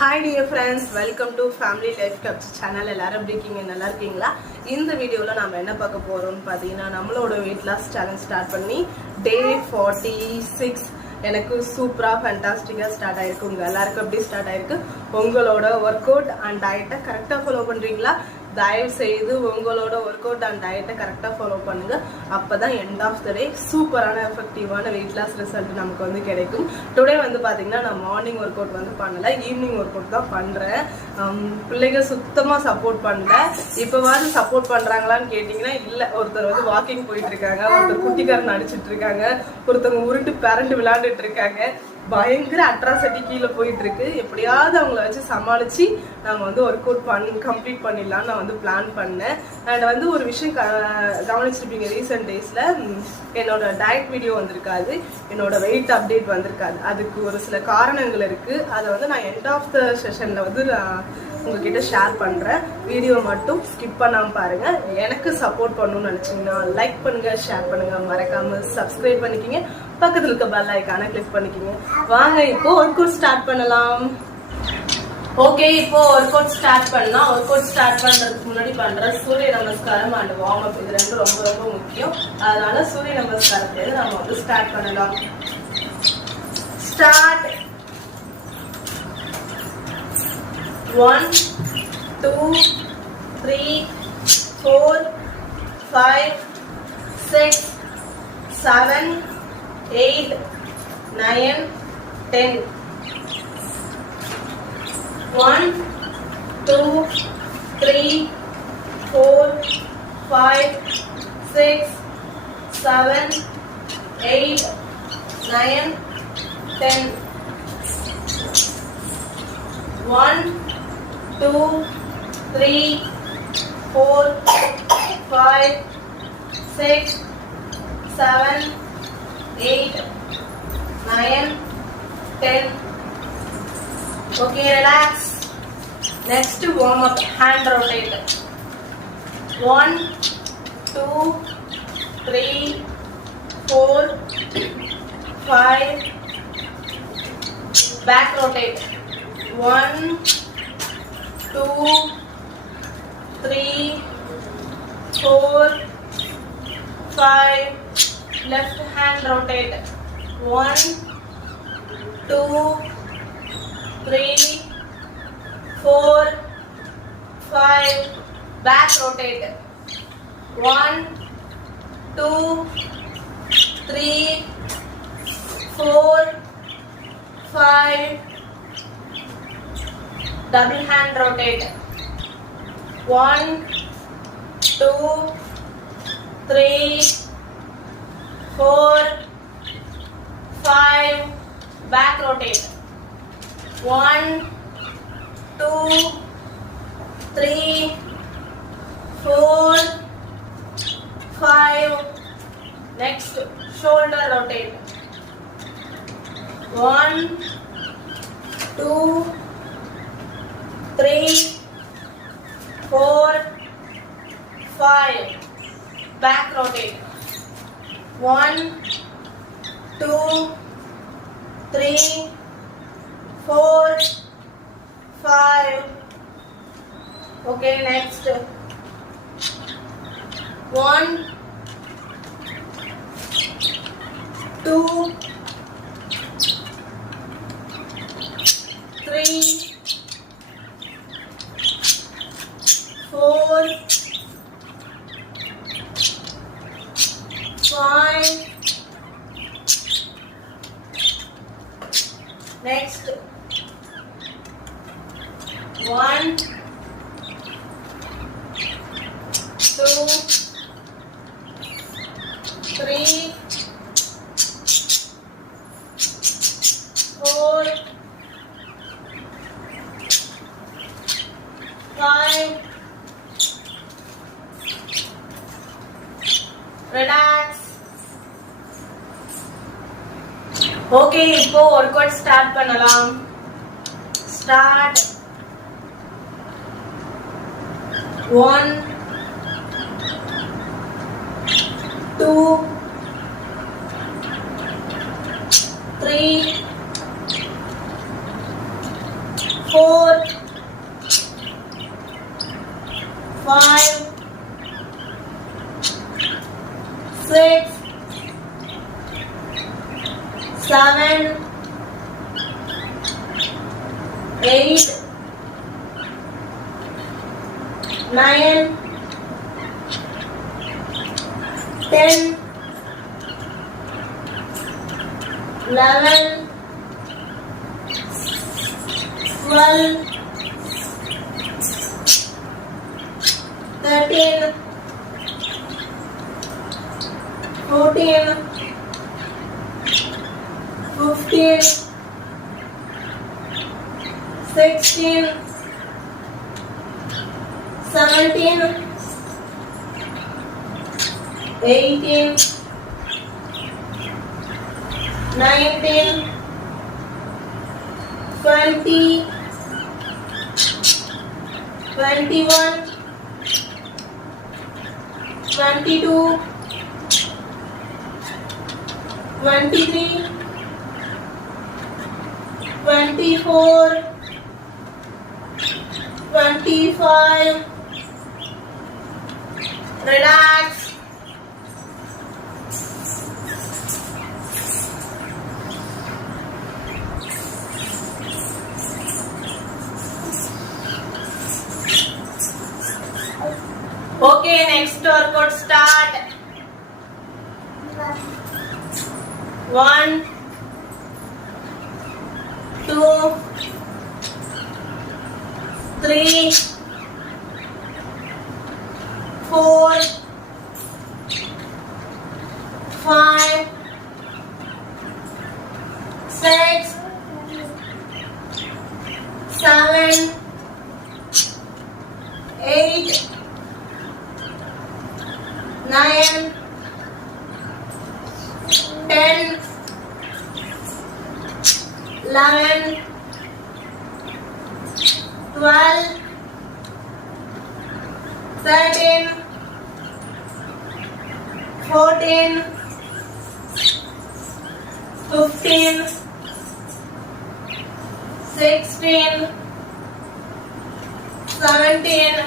Hi dear friends, welcome to Family Life Club channel. எல்லாரும் எப்படி இருக்கீங்க? நல்லா இருக்கீங்களா? இந்த வீடியோல நாம என்ன பார்க்க போறோம்னு பாத்தீங்கன்னா நம்மளோட weight loss challenge ஸ்டார்ட் பண்ணி day 46 எனக்கு சூப்பரா ஃபேண்டாஸ்டிக்கா ஸ்டார்ட் ஆயிருக்கு. உங்க எல்லாருக்கும் எப்படி ஸ்டார்ட் ஆயிருக்கு? உங்களோட ஒர்க் அவுட் அண்ட் டயட்டை கரெக்டா ஃபாலோ பண்றீங்களா? தயவு செய்து உங்களோட ஒர்க் அவுட் அண்ட் டயட்டை கரெக்டாக ஃபாலோ பண்ணுங்க. அப்பதான் எண்ட் ஆஃப் த டே சூப்பரான எஃபெக்டிவான வெயிட் லாஸ் ரிசல்ட் நமக்கு வந்து கிடைக்கும். டுடே வந்து பார்த்தீங்கன்னா நான் மார்னிங் ஒர்க் அவுட் வந்து பண்ணல, ஈவினிங் ஒர்க் அவுட் தான் பண்றேன். பிள்ளைங்க சுத்தமா சப்போர்ட் பண்ணல. இப்போவாது சப்போர்ட் பண்றாங்களான்னு கேட்டீங்கன்னா இல்லை. ஒருத்தர் வந்து வாக்கிங் போயிட்டு இருக்காங்க, ஒருத்தர் குட்டிக்காரன் அடிச்சிட்டு இருக்காங்க, ஒருத்தவங்க உருட்டு பேரண்ட் விளையாண்டுட்டு இருக்காங்க. பயங்கர அட்ராசிட்டி கீழே போயிட்டு இருக்கு. எப்படியாவது அவங்கள வச்சு சமாளிச்சு நாங்கள் வந்து ஒர்க் அவுட் கம்ப்ளீட் பண்ணிடலாம்னு நான் வந்து பிளான் பண்ணேன். அண்ட் வந்து ஒரு விஷயம் கவனிச்சிருப்பீங்க, ரீசெண்ட் டேஸ்ல என்னோட டயட் வீடியோ வந்திருக்காது, என்னோட வெயிட் அப்டேட் வந்திருக்காது. அதுக்கு ஒரு சில காரணங்கள் இருக்கு. அதை வந்து நான் எண்ட் ஆஃப் த செஷன்ல வந்து உங்ககிட்ட ஷேர் பண்றேன். வீடியோ மட்டும் ஸ்கிப் பண்ணாம பாருங்க. எனக்கு சப்போர்ட் பண்ணணும்னு நினைச்சீங்கன்னா லைக் பண்ணுங்க, ஷேர் பண்ணுங்க, மறக்காம சப்ஸ்கிரைப் பண்ணிக்கிங்க, பக்கத்துல இருக்க பெல் ஐகானை கிளிக் பண்ணிக்கிங்க. வாங்க இப்போ ஒர்க் அவுட் ஸ்டார்ட் பண்ணலாம். ஓகே, இப்போ ஒர்க் அவுட் ஸ்டார்ட் பண்ணலாம். ஒர்க் அவுட் ஸ்டார்ட் பண்றதுக்கு முன்னாடி பண்ற சூரிய நமஸ்காரம் அண்ட் வார்ம் அப் இது ரெண்டும் ரொம்ப ரொம்ப முக்கியம். அதனால சூரிய நமஸ்காரத்தை நம்ம வந்து ஸ்டார்ட் பண்ணலாம். ஸ்டார்ட். 1 2 3 4 5 6 7 8 9 10. 1 2 3 4 5 6 7 8 9 10. 1 2 3 4 5 6 7 8 9 10. Okay, relax. Next warm up, hand rotate. 1 2 3 4 5. Back rotate. 1 2 3 4 5. Left hand rotate. 1 2 3 4 5. Back rotate. 1 2 3 4 5. Double hand rotate. 1 2 3 4 5. Back rotate. 1 2 3 4 5. Next, shoulder rotate. 1 2 3 4 5. Back rotate. 1 2 3 4 5. Okay, next. 1 2 3 4 5. Next. 1 2 3 4 5. Relax. Okay, இப்போ ஒர்க் அவுட் ஸ்டார்ட் பண்ணலாம். ஸ்டார்ட். 1 2 3 4 5 6 7 8 9 10 11 12 13 14 15 16 17 18 19 20 21 22 23 24 25 relax. Okay, next workout start. 1 2 3 4 5 6 7 8 9 10 11 12 13 14 15 16 17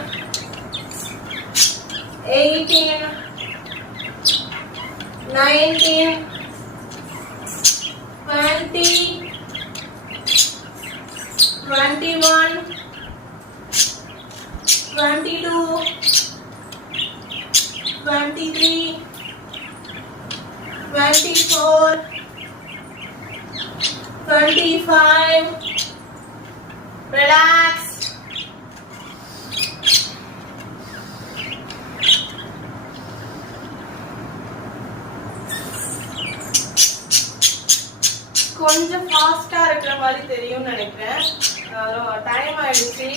18 19 20 21 22 23 24 25 relax. கொஞ்சம் ஃபாஸ்டா இருக்கிற மாதிரி தெரியும்னு நினைக்கிறேன். டைம் ஆயிடுச்சு.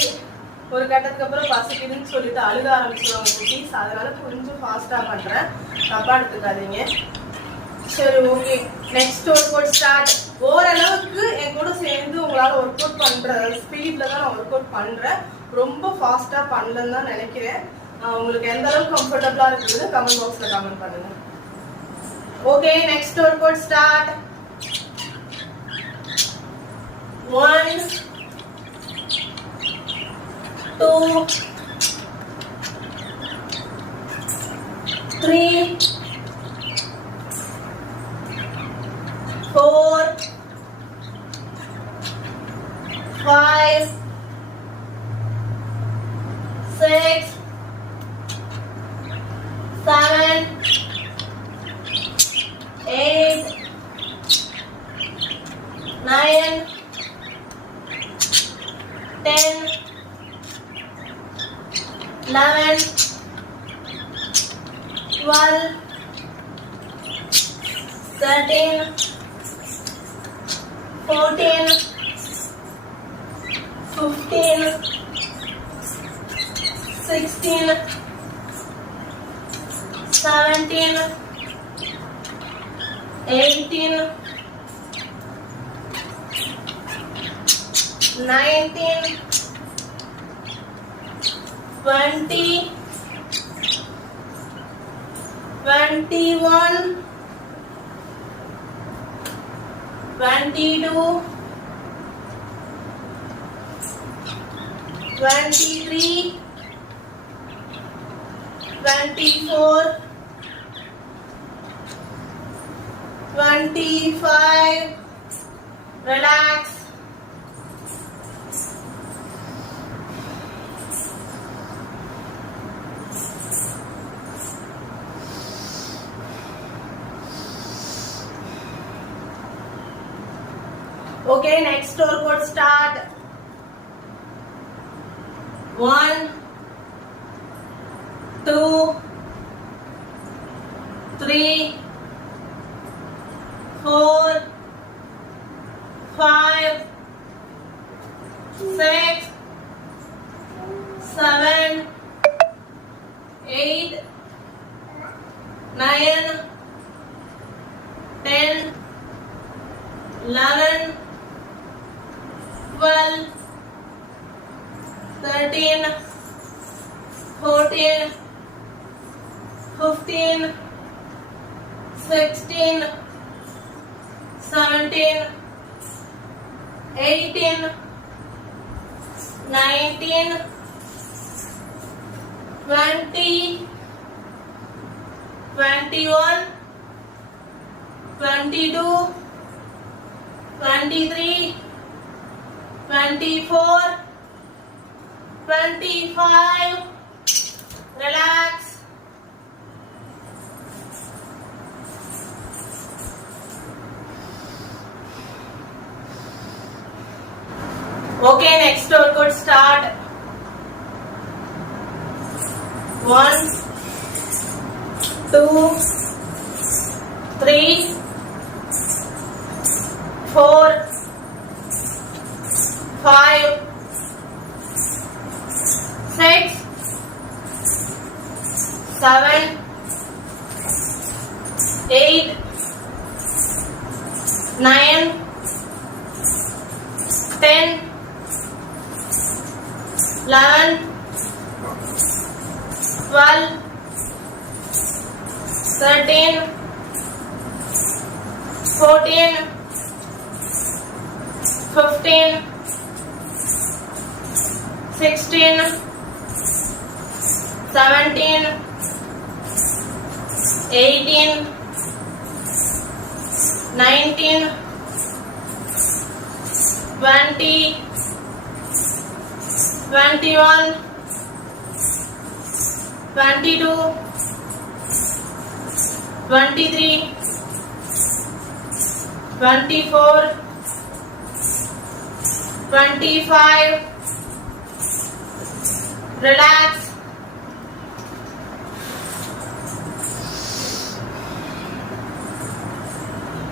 ஒரு கட்டத்துக்கு அப்புறம் பசிக்குதுன்னு சொல்லிட்டு அழுக ஆரம்பிச்சிருவாங்க குட்டீஸ். அதனால கொஞ்சம் ஃபாஸ்டா பண்றேன், தப்பா எடுத்துக்காதீங்க. சரி, okay, next work out start. ஓரளவுக்கு என் கூட சேர்ந்து உங்களால ஒர்க் அவுட் பண்ற ஸ்பீட்ல தான் நான் ஒர்க் அவுட் பண்றேன். ரொம்ப ஃபாஸ்டா பண்ணலன்னு தான் நினைக்கிறேன். உங்களுக்கு எந்த அளவுக்கு கம்ஃபர்டபுளா இருக்குது கமெண்ட் பாக்ஸ்ல கமெண்ட் பண்ணுங்க. Okay, next work out start. 1 2 3 4 5 6 7 8 9 10 11 12 13 14 15 16 17 18 19 20 21 22 23, 24, 25. Relax. Okay, next workout start. 1, 2, 3, 4, 5, 6, 7, 8, 9, 10, 11, 12, 13, 14, 15, 16, 17, 18, 19, 20, 21, 22, 23, 24, 25. Relax. Okay, next workout start. 1, 2, 3, 4, 5, 6, 7, 8, 9, 10, 11, 12, 13, 14, 15, 16, 17, 18, 19, 20, 21, 22, 23, 24, 25. Relax.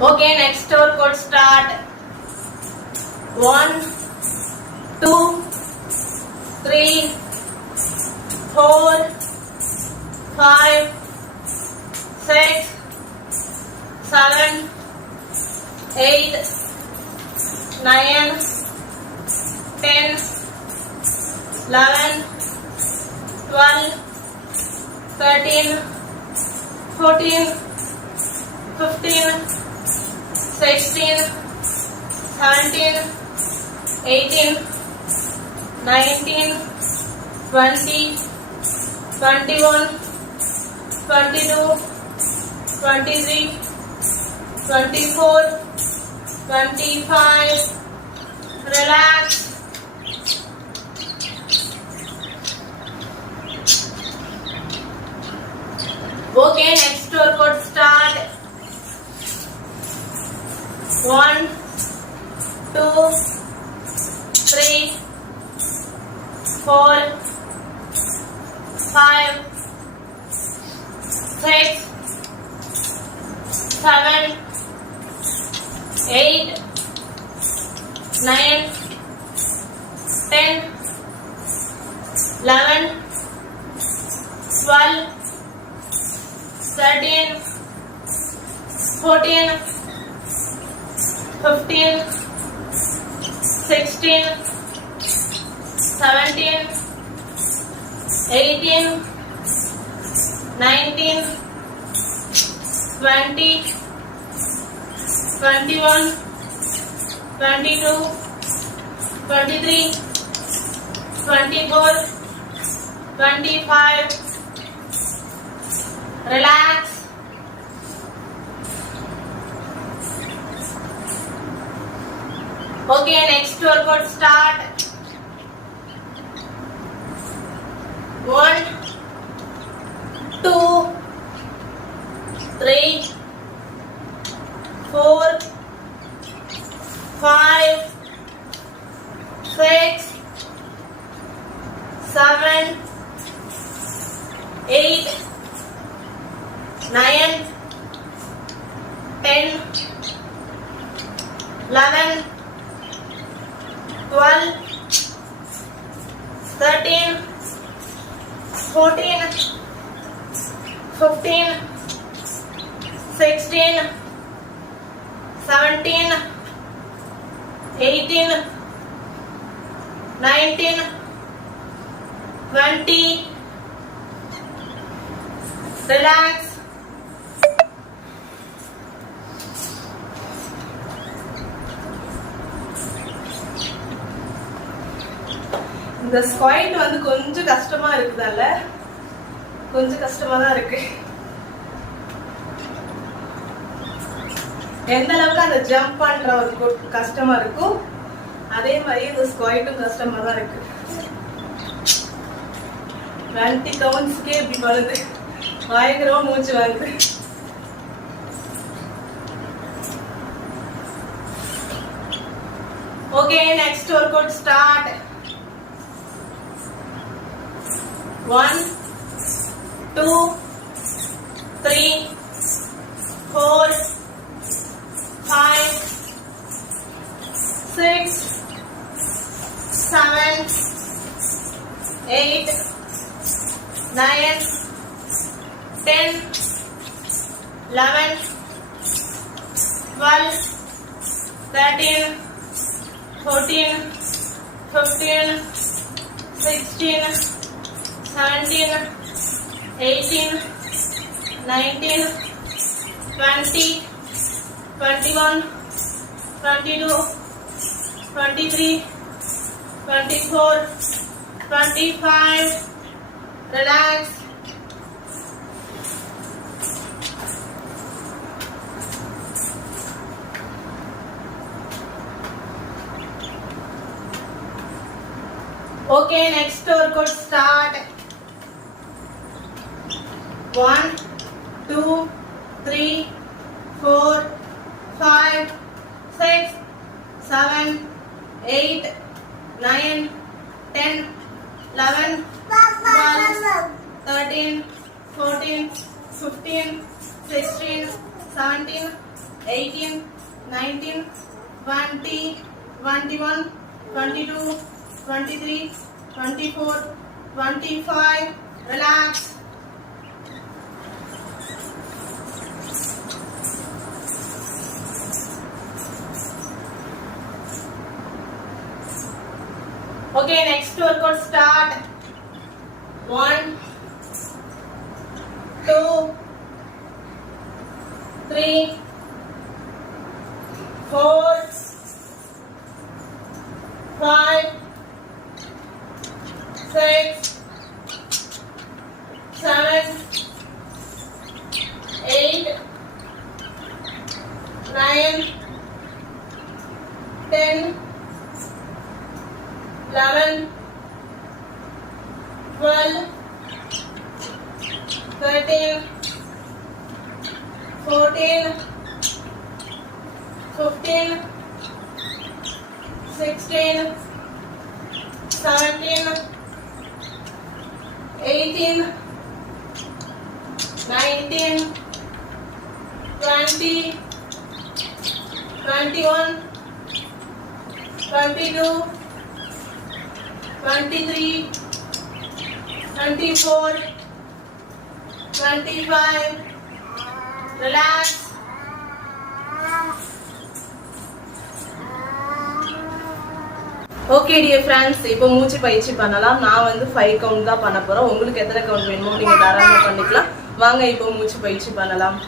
Okay, next workout start. 1, 2, 3, 4, 5, 6, 7, 8, 9, 10, 11, 12, 13, 14, 15, 16, 17, 18, 19, 20, 21, 22, 23, 24, 25. Relax. Okay, next workout start. 1, 2, 3, 4, 5, 6, 7, 8, 9, 10, 11, 12, 13, 14, 15, 16, 17, 18, 19, 20, 21, 22, 23, 24, 25. Relax. Okay, next workout start. 1, 2, 3, 4, 5, 6, 7, 8, 9, 10, 11, 12, 13, 14, 15, 16, 17, 18, 19, 20. Relax. இந்த ஸ்குவாட் வந்து கொஞ்சம் கஷ்டமா இருக்குதல்ல, கொஞ்சம் கஷ்டமா தான் இருக்கு. எந்த அளவுக்கு அந்த ஜம்ப் பண்ற ஒரு கஷ்டமா இருக்கும், அதே மாதிரி இந்த ஸ்குவாட்டும் கஷ்டமா தான் இருக்கு. 20 கவுண்ட்ஸ்க்கே இப்படி வருது, பயங்கரமா மூச்சு வாங்குது. Okay, next work out start. 1, 2, 3, 4, 5, 6, 7, 8, 9, 10, 11, 12, 13, 14, 15, 16, 17, 18, 19, 20, 21, 22, 23, 24, 25. Relax. Okay, next workout start. 1, 2, 3, 4, 5, 6, 7, 8, 9, 10, 11, 12, 13, 14, 15, 16, 17, 18, 19, 20, 21, 22, 23, 24, 25. Relax. Okay, next workout start. 1, 2, 3, 4, 5, 6, 7, 8, 9, 10, 11, 12, 13, 14, 15, 16, 17, 18, 19, 20, 21, 22, 23, 24, 25. Relax. Okay dear friends, இப்போ மூச்சு பயிற்சி பண்ணலாம். நான் வந்து 5 கவுண்ட் தான் பண்ண போறேன். உங்களுக்கு எத்தனை கவுண்ட் வேணுமோ நீங்க தாராளமா பண்ணிக்கலாம். வாங்க இப்போ மூச்சு பயிற்சி பண்ணலாம்.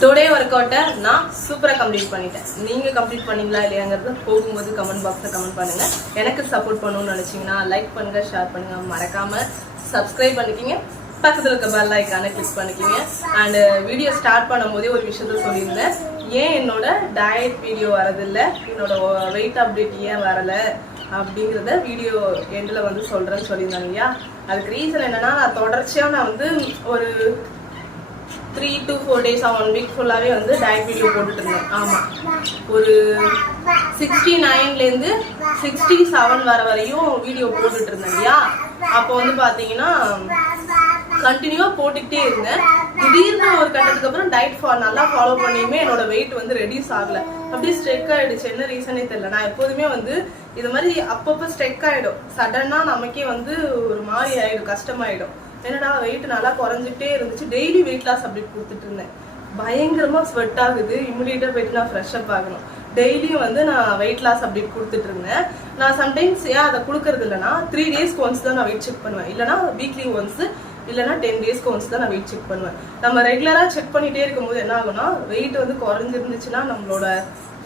டுடே ஒர்க் அவுட்டை நான் சூப்பராக கம்ப்ளீட் பண்ணிட்டேன். நீங்கள் கம்ப்ளீட் பண்ணீங்களா இல்லையாங்கிறத போகும்போது கமெண்ட் பாக்ஸில் கமெண்ட் பண்ணுங்கள். எனக்கு சப்போர்ட் பண்ணணும்னு நினச்சிங்கன்னா லைக் பண்ணுங்கள், ஷேர் பண்ணுங்கள், மறக்காமல் சப்ஸ்கிரைப் பண்ணிக்கிங்க, பக்கத்தில் இருக்க பெல் ஐக்கானை கிளிக் பண்ணிக்கிங்க. அண்டு வீடியோ ஸ்டார்ட் பண்ணும்போதே ஒரு விஷயத்த சொல்லியிருந்தேன், ஏன் என்னோட டயட் வீடியோ வரதில்லை, என்னோட வெயிட் அப்டேட் ஏன் வரலை அப்படிங்கிறத வீடியோ எண்டில் வந்து சொல்கிறேன்னு சொல்லியிருந்தாங்க இல்லையா. அதுக்கு ரீசன் என்னென்னா, நான் தொடர்ச்சியாக வந்து ஒரு 3 to 4 days 1 week ஃபுல்லாகவே வந்து டயட் வீடியோ போட்டுட்டு இருந்தேன். ஆமாம், ஒரு 69லேருந்து 67 வரையும் வீடியோ போட்டுட்டு இருந்தேன் இல்லையா. அப்போ வந்து பார்த்தீங்கன்னா கண்டினியூவாக போட்டுக்கிட்டே இருந்தேன். திடீர்னு ஒரு கட்டத்துக்கு அப்புறம் டயட் நல்லா ஃபாலோ பண்ணியுமே என்னோட வெயிட் வந்து ரெடியூஸ் ஆகலை, அப்படியே ஸ்ட்ரெக் ஆகிடுச்சு. என்ன ரீசனே தெரியல. நான் எப்போதுமே வந்து இது மாதிரி அப்பப்போ ஸ்ட்ரெக் ஆகிடும், சடனாக நமக்கே வந்து ஒரு மாதிரி ஆகிடும், கஷ்டமாயிடும். என்னடா வெயிட் நல்லா குறைஞ்சிட்டே இருந்துச்சு. டெய்லி வெயிட் லாஸ் அப்படி கொடுத்துட்டு இருந்தேன். பயங்கரமா ஸ்வெட் ஆகுது, இமிடியேட்டா போயிட்டு நான் ஃப்ரெஷ் அப் ஆகணும். டெய்லியும் வந்து நான் வெயிட் லாஸ் அப்படி கொடுத்துட்டு இருந்தேன். நான் சம்டைம்ஸ் ஏன் அதை கொடுக்கறது இல்லைன்னா 3 daysக்கு ஒன்ஸ் தான் நான் வெயிட் செக் பண்ணுவேன், இல்லைனா வீக்லி ஒன்ஸ், இல்லைனா 10 daysக்கு ஒன்ஸ் தான் நான் வெயிட் செக் பண்ணுவேன். நம்ம ரெகுலரா செக் பண்ணிட்டே இருக்கும்போது என்ன ஆகும்னா, வெயிட் வந்து குறைஞ்சிருந்துச்சுன்னா நம்மளோட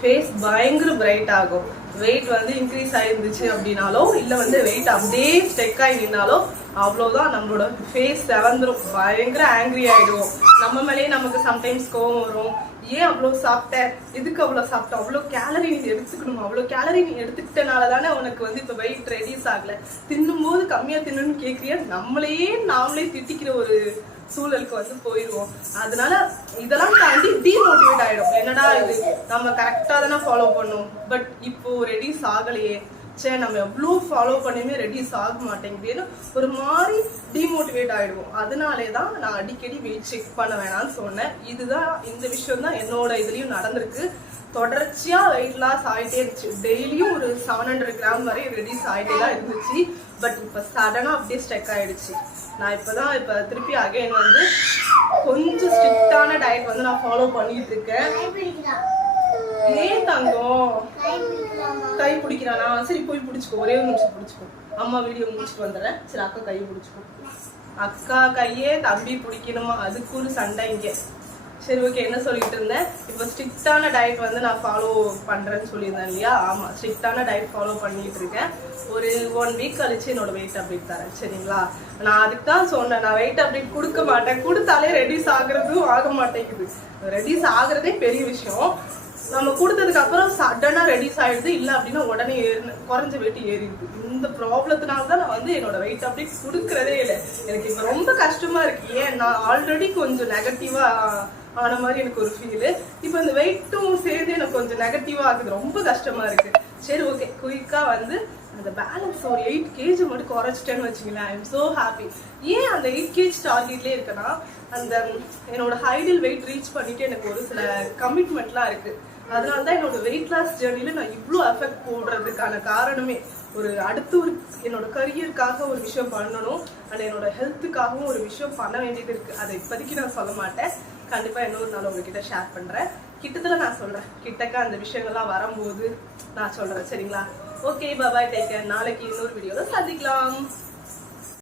ஃபேஸ் பயங்கர பிரைட் ஆகும். வெயிட் வந்து இன்க்ரீஸ் ஆயிருந்துச்சு அப்படின்னாலோ இல்லை வந்து வெயிட் அப்படியே ஸ்டெக் ஆகி நின்னாலோ அவ்வளோதான், நம்மளோட ஃபேஸ் செவந்துரும், பயங்கர ஆங்கிரி ஆயிடுவோம். நம்ம மேலேயே நமக்கு சம்டைம்ஸ் கோவம் வரும். ஏன் அவ்வளோ சாப்பிட்டேன், எதுக்கு அவ்வளோ சாப்பிட்டேன், அவ்வளோ கேலரி நீ எடுத்துக்கணுமா, அவ்வளோ கேலரி நீ எடுத்துக்கிட்டனால தானே உனக்கு வந்து இப்போ வெயிட் ரெடியூஸ் ஆகலை, தின்னும்போது கம்மியாக தின்னுன்னு கேட்குறியா, நாமளே திட்டிக்கிற ஒரு சூழலுக்கு வந்து போயிடுவோம். அதனால இதெல்லாம் தாண்டி டிமோட்டிவேட் ஆயிடும். என்னடா இது, நம்ம கரெக்டா தானே ஃபாலோ பண்ணோம், பட் இப்போ ரெடியூஸ் ஆகலையே, சே நம்ம எவ்வளோ ஃபாலோ பண்ணியுமே ரெடியூஸ் ஆக மாட்டேங்குதுன்னு ஒரு மாதிரி டிமோட்டிவேட் ஆயிடுவோம். அதனாலே தான் நான் அடிக்கடி வெயிட் செக் பண்ண வேணாம்னு சொன்னேன். இதுதான், இந்த விஷயம் தான் என்னோட இதுலயும் நடந்திருக்கு. தொடர்ச்சியா வெயிட் லாஸ் ஆகிட்டே இருந்துச்சு. டெய்லியும் ஒரு 700 கிராம் வரை ரெடியூஸ் ஆகிட்டே தான் இருந்துச்சு. பட் இப்போ சடனாக அப்படியே ஸ்டெக் ஆயிடுச்சு. நான் இப்போ திருப்பி அகைன் வந்து கொஞ்சம் ஸ்ட்ரிக்டான டயட் வந்து நான் ஃபாலோ பண்ணிட்டு இருக்கேன். ஏன் தங்கம் கை பிடிக்கிறானா? சரி போய் பிடிச்சிக்கோ, ஒரே ஒரு நிமிஷம் பிடிச்சிக்கோ. அம்மா வீடியோ முடிச்சுட்டு வந்துடுறேன். சரி அக்கா கையை பிடிச்சிக்கோ. அக்கா கையே தம்பி பிடிக்கணுமா, அதுக்கு ஒரு சண்டை இங்கே. சரி ஓகே, என்ன சொல்லிட்டு இருந்தேன், இப்போ ஸ்ட்ரிக்டான டயட் வந்து நான் ஃபாலோ பண்றேன்னு சொல்லியிருந்தேன் இல்லையா. ஆமா, ஸ்ட்ரிக்டான டயட் ஃபாலோ பண்ணிட்டு இருக்கேன். ஒரு 1 week கழிச்சு என்னோட வெயிட் அப்டேட் தரேன், சரிங்களா. நான் அதுக்கு தான் சொன்னேன், நான் வெயிட் அப்டேட் கொடுக்க மாட்டேன், கொடுத்தாலே ரெடியூஸ் ஆகுறதும் ஆக மாட்டேங்குது. ரெடியூஸ் ஆகுறதே பெரிய விஷயம். நம்ம கொடுத்ததுக்கு அப்புறம் சடனா ரெடியூஸ் ஆயிடுது, இல்லை அப்படின்னா உடனே குறைஞ்ச வெயிட் ஏறிடுது. இந்த ப்ராப்ளத்தினால தான் நான் வந்து என்னோட வெயிட் அப்டேட் கொடுக்கறதே இல்லை. எனக்கு இப்போ ரொம்ப கஷ்டமா இருக்கு. ஏன், நான் ஆல்ரெடி கொஞ்சம் நெகட்டிவா ஆன மாதிரி எனக்கு ஒரு ஃபீலு. இப்போ இந்த வெயிட்டும் சேர்ந்து எனக்கு கொஞ்சம் நெகட்டிவா ஆகுது, ரொம்ப கஷ்டமா இருக்கு. சரி ஓகே, குயிக்கா வந்து அந்த பேலன்ஸ் ஒரு 8 kg மட்டும் குறைச்சிட்டேன்னு வச்சுங்களேன். I am so happy. ஏன் அந்த 8 kg டார்கெட்லேயே இருக்கேன்னா, அந்த என்னோட ஹைடல் வெயிட் ரீச் பண்ணிட்டு எனக்கு ஒரு சில கமிட்மெண்ட்லாம் இருக்கு. அதனால தான் என்னோட வெயிட் லாஸ் ஜேர்னில நான் இவ்வளோ எஃபெக்ட் போடுறதுக்கான காரணமே. அடுத்து என்னோட கரியருக்காக ஒரு விஷயம் பண்ணணும், அண்ட் என்னோட ஹெல்த்துக்காகவும் ஒரு விஷயம் பண்ண வேண்டியது இருக்கு. அதை இப்போதைக்கு நான் சொல்ல மாட்டேன், கண்டிப்பா இன்னொரு நாள் உங்ககிட்ட ஷேர் பண்றேன். கிட்டத்துல நான் சொல்றேன், கிட்டக்க அந்த விஷயங்கள்லாம் வரும்போது நான் சொல்றேன், சரிங்களா. ஓகே, பாய், டேக் கேர். நாளைக்கு இன்னொரு வீடியோல சந்திக்கலாம்.